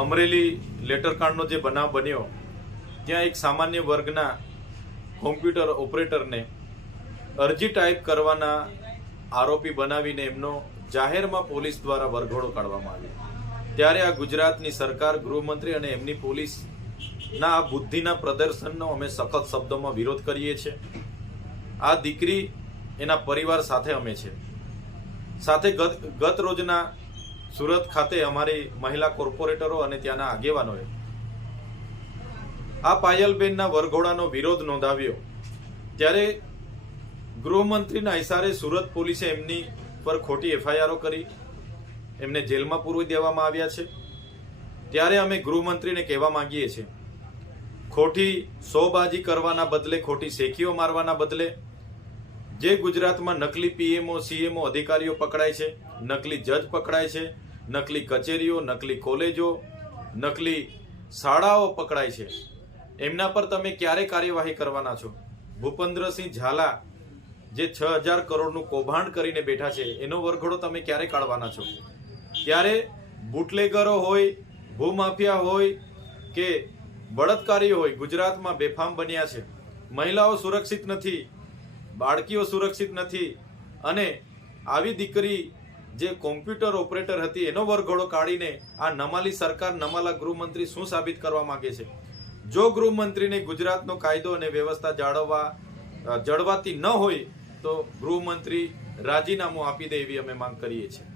અમરેલી લેટરકાંડનો જે બનાવ બન્યો ત્યાં એક સામાન્ય વર્ગના કોમ્પ્યુટર ઓપરેટરને અરજી ટાઈપ કરવાના આરોપી બનાવીને એમનો જાહેરમાં પોલીસ દ્વારા વરઘોડો કાઢવામાં આવ્યો। ત્યારે આ ગુજરાતની સરકાર, ગૃહમંત્રી અને એમની પોલીસના આ બુદ્ધિના પ્રદર્શનનો અમે સખત શબ્દોમાં વિરોધ કરીએ છીએ। આ દીકરી એના પરિવાર સાથે અમે છે। સાથે ગત રોજના સુરત ખાતે અમારી મહિલા કોર્પોરેટરો અને ત્યાંના આગેવાનોએ આ પાયલબેનના વરઘોડાનો વિરોધ નોંધાવ્યો। ત્યારે ગૃહમંત્રીના ઇશારે સુરત પોલીસે એમની પર ખોટી એફઆઈઆરો કરી એમને જેલમાં પૂરવી દેવામાં આવ્યા છે। ત્યારે અમે ગૃહમંત્રીને કહેવા માંગીએ છીએ, ખોટી સોબાજી કરવાના બદલે, ખોટી શેખીઓ મારવાના બદલે જે ગુજરાતમાં નકલી પીએમઓ સીએમઓ અધિકારીઓ પકડાય છે, નકલી જજ પકડાય છે, નકલી કચેરીઓ, નકલી કોલેજો, નકલી શાળાઓ પકડાય છે, એમના પર તમે ક્યારે કાર્યવાહી કરવાના છો? ભૂપેન્દ્રસિંહ ઝાલા જે 6000 કરોડનું કૌભાંડ કરીને બેઠા છે એનો વરઘોડો તમે ક્યારે કાઢવાના છો? ત્યારે બુટલેગરો હોય, ભૂમાફિયા હોય કે બળાત્કારીઓ હોય ગુજરાતમાં બેફામ બન્યા છે। મહિલાઓ સુરક્ષિત નથી, બાળકીઓ સુરક્ષિત નથી અને આવી દીકરી જે કોમ્પ્યુટર ઓપરેટર હતી એનો વરઘોડો કાઢીને આ નમાલી સરકાર, નમાલા ગૃહમંત્રી શું સાબિત કરવા માંગે છે? જો ગૃહમંત્રીને ગુજરાતનો કાયદો અને વ્યવસ્થા જળવાતી ન હોય તો ગૃહમંત્રી રાજીનામું આપી દે એવી અમે માંગ કરીએ છીએ।